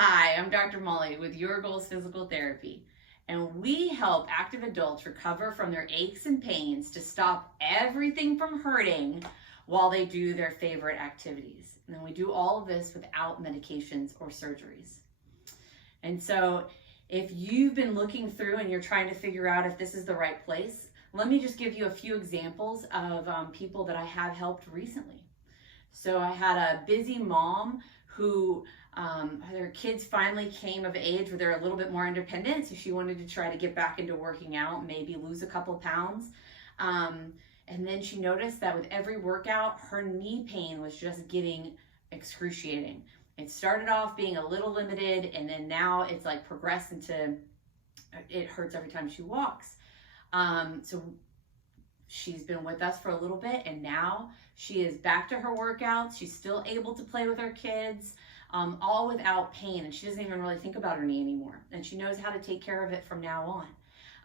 Hi, I'm Dr. Molly with Your Goals Physical Therapy, and we help active adults recover from their aches and pains to stop everything from hurting while they do their favorite activities. And then we do all of this without medications or surgeries. And so if you've been looking through and you're trying to figure out if this is the right place, let me just give you a few examples of people that I have helped recently. So I had a busy mom who their kids finally came of age where they're a little bit more independent, so she wanted to try to get back into working out, maybe lose a couple of pounds. And then she noticed that with every workout, her knee pain was just getting excruciating. It started off being a little limited, and then now it's like progressed into it hurts every time she walks. So she's been with us for a little bit, and now she is back to her workouts. She's still able to play with her kids, all without pain, and she doesn't even really think about her knee anymore, and she knows how to take care of it from now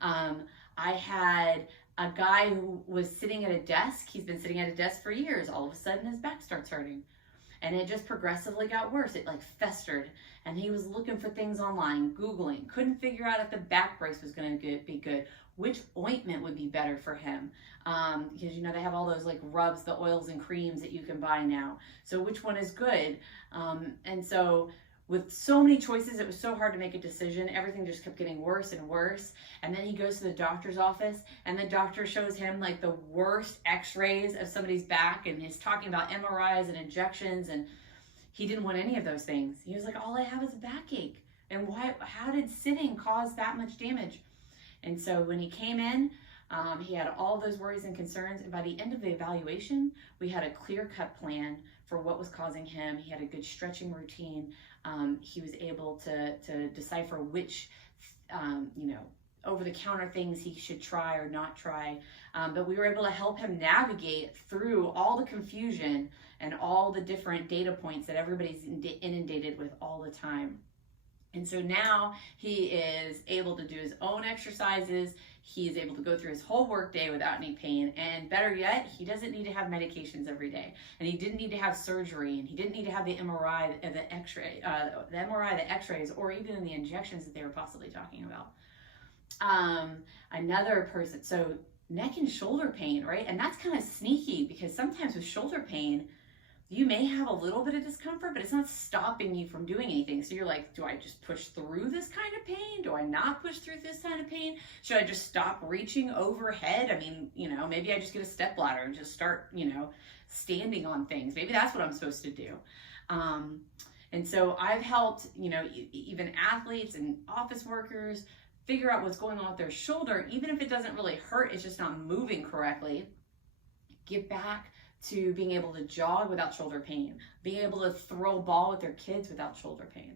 on. I had a guy who was sitting at a desk. He's been sitting at a desk for years. All of a sudden his back starts hurting, and it just progressively got worse. It like festered, and he was looking for things online, Googling, couldn't figure out if the back brace was going to be good, which ointment would be better for him. Because they have all those like rubs, the oils and creams that you can buy now. So which one is good? And so with so many choices, it was so hard to make a decision. Everything just kept getting worse and worse. And then he goes to the doctor's office, and the doctor shows him like the worst x-rays of somebody's back, and he's talking about MRIs and injections, and he didn't want any of those things. He was like, all I have is a backache. And how did sitting cause that much damage? And so when he came in, he had all those worries and concerns. And by the end of the evaluation, we had a clear-cut plan for what was causing him. He had a good stretching routine. He was able to decipher which, over-the-counter things he should try or not try. But we were able to help him navigate through all the confusion and all the different data points that everybody's inundated with all the time. And so now he is able to do his own exercises. He is able to go through his whole workday without any pain. And better yet, he doesn't need to have medications every day. And he didn't need to have surgery. And he didn't need to have the MRI, the X-ray, the X-rays, or even the injections that they were possibly talking about. Another person, so neck and shoulder pain, right? And that's kind of sneaky, because sometimes with shoulder pain, you may have a little bit of discomfort, but it's not stopping you from doing anything. So you're like, do I just push through this kind of pain? Do I not push through this kind of pain? Should I just stop reaching overhead? I mean, maybe I just get a step ladder and just start, standing on things. Maybe that's what I'm supposed to do. And so I've helped, even athletes and office workers figure out what's going on with their shoulder. Even if it doesn't really hurt, it's just not moving correctly. Get back to being able to jog without shoulder pain, being able to throw a ball with their kids without shoulder pain.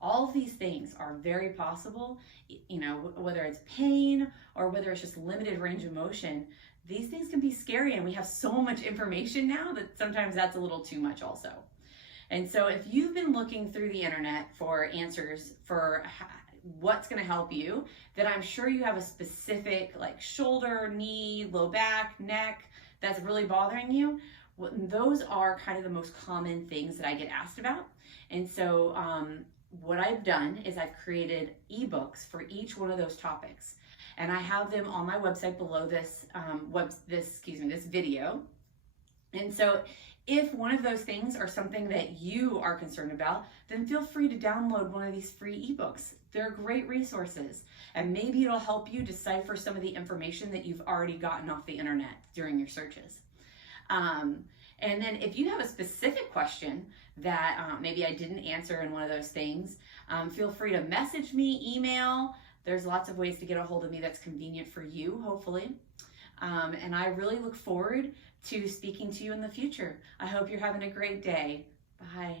All of these things are very possible, whether it's pain or whether it's just limited range of motion. These things can be scary, and we have so much information now that sometimes that's a little too much also. And so if you've been looking through the internet for answers for what's going to help you, then I'm sure you have a specific like shoulder, knee, low back, neck that's really bothering you. Those are kind of the most common things that I get asked about. And so what I've done is I've created ebooks for each one of those topics. And I have them on my website below this video. And so if one of those things are something that you are concerned about, then feel free to download one of these free ebooks. They're great resources, and maybe it'll help you decipher some of the information that you've already gotten off the internet during your searches. And then if you have a specific question that maybe I didn't answer in one of those things, feel free to message me, email. There's lots of ways to get a hold of me that's convenient for you, hopefully. And I really look forward to speaking to you in the future. I hope you're having a great day. Bye.